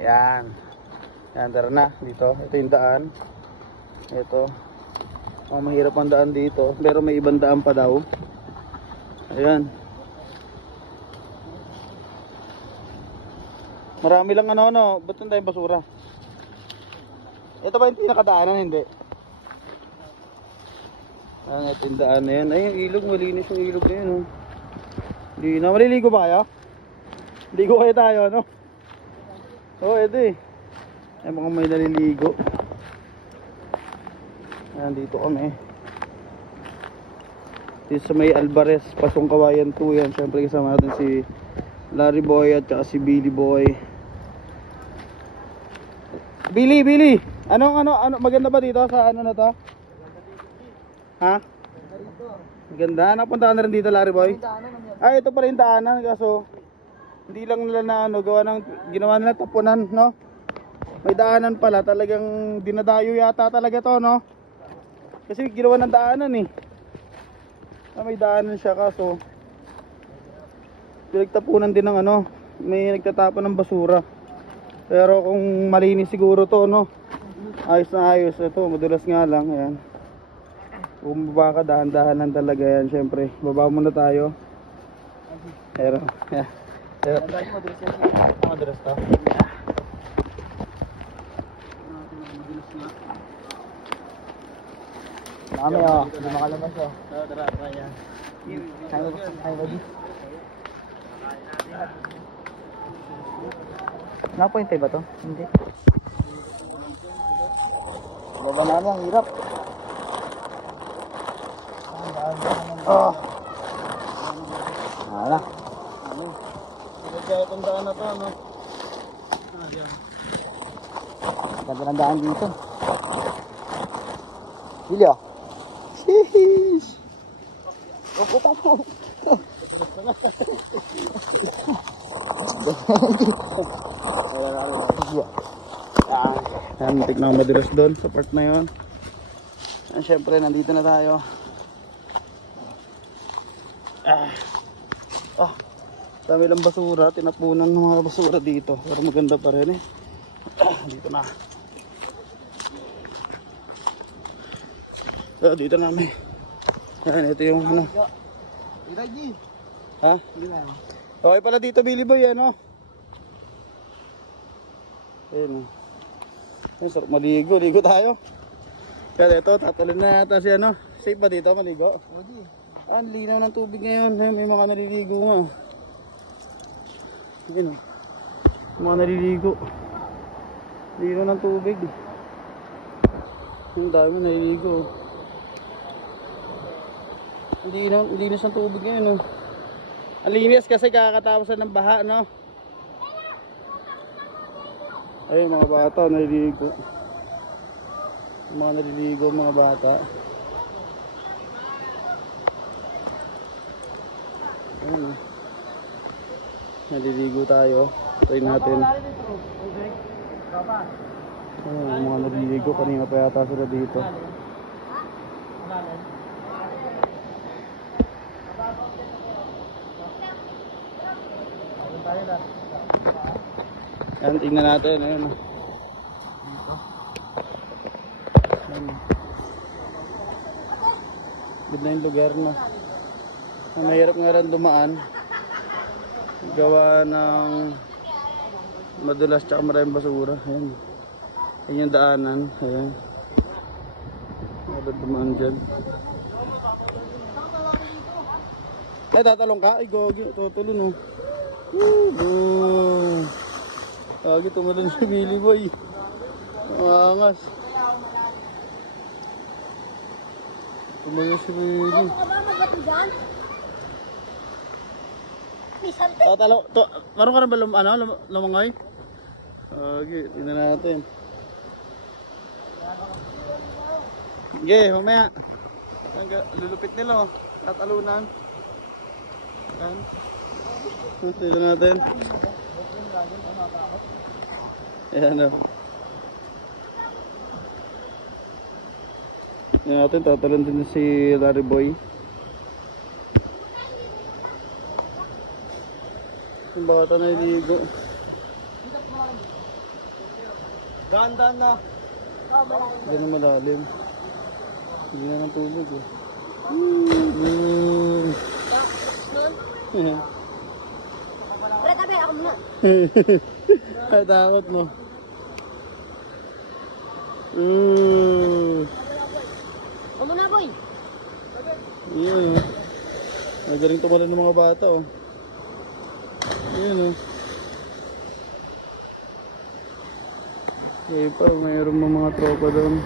Yan. Yan, tara na dito. Ito yung daan. Ito. Oh, mahirap ang daan dito, pero may ibang daan pa daw. Ayan. Marami lang ano, ba't nandun tayong basura? Ito ba yung pinakadaanan? Hindi. Ang ito yung daan na yan. Ay, yung ilog, malinis yung ilog na yan. Oh. Hindi na, maliligo ba kayo? Ligo kayo tayo, ano? Oo, ito eh. Ay, mukhang may naliligo. Ayan, dito kami. Dito sa may Alvarez, Pasong Kawayan 2 yan. Siyempre kasama natin si Larry Boy at saka si Billy Boy. Billy! Ano, maganda ba dito sa ano na to? Ha? Maganda. Napunta na rin dito, Larry Boy? Ay, ito pa rin daanan. Kaso, hindi lang nila na ano, ginawa nila tapunan, no? May daanan pala. Talagang dinadayo yata talaga to, no? Kasi ginawa ng daanan eh. May daanan siya, kaso pinagtapunan din ng ano, may nagtatapon ng basura. Pero kung malinis siguro to, no, ayos na ayos. Ito madulas nga lang. Ayan, kung baba ka, dahan-dahan lang talaga yan. Syempre baba muna tayo. Pero yeah. Madulas to. Kami hindi makalabas oh. Tara yan. Hi buddy. Napointay ba to? Hindi. Baba na ang hirap. Oh. Wala. Kaya itong daan na to, no? Diyan. Ganda ng daan dito. Bilyo. Sheesh. Opo pa po. Yan, matik na madulas doon sa part na yun. Yan, syempre nandito na tayo. Dami lang basura, tinapunan ng mga basura dito. Pero maganda pa rin eh. Dito na. Dito namin. Yan, ito yung ano. Ha? Okay pala dito, Billy Boy, ano? Ayan o. Ayan, sarap maligo. Ligo tayo. Kaya ito, tatalon na yata si ano. Safe ba dito maligo? Ah, linaw ng tubig ngayon. Ayan, may mga naliligo nga. Ayan o. Mga naliligo. Linaw ng tubig. Ang dami naliligo. Linis ng tubig ngayon o. Ang linis kasi kakatapos ng baha, no? Ay, mga bata naliligo. Mga naliligo mga bata. Ayun, naliligo tayo. Try natin. Ayun, mga naliligo. Kanina pa yata sila dito. Yan, tingnan natin. Ayun. Ganda yung lugar na. Mahirap nga rin dumaan. Gawa ng madulas tsaka maraming basura. Ayan. Ayan yung daanan. Ayan. Mahirap dumaan dyan. Ay, tatalong ka? Ay, gogi. Tutulun, oh. Lagi tumalon si Billy Boy. Angas. Tumalon si Billy. Marunong ka na ba lumangoy? Okay, tingnan natin. Okay, mamaya. Lulupit nila, oh. Tatalunan. Yan. Tingnan natin. Ayan o. Tingnan natin, tatalon din si Larry Boy. Yung bata na iligo. Dahan-dahan na. Ganun malalim. Hindi na ng tubig eh. Pre, tabi, ako muna. Ay, takot mo. Ako muna, boy. Yun oh. Magaling tumalon ng mga bata oh. Yun oh. Okay pa, mayroon mga tropa doon.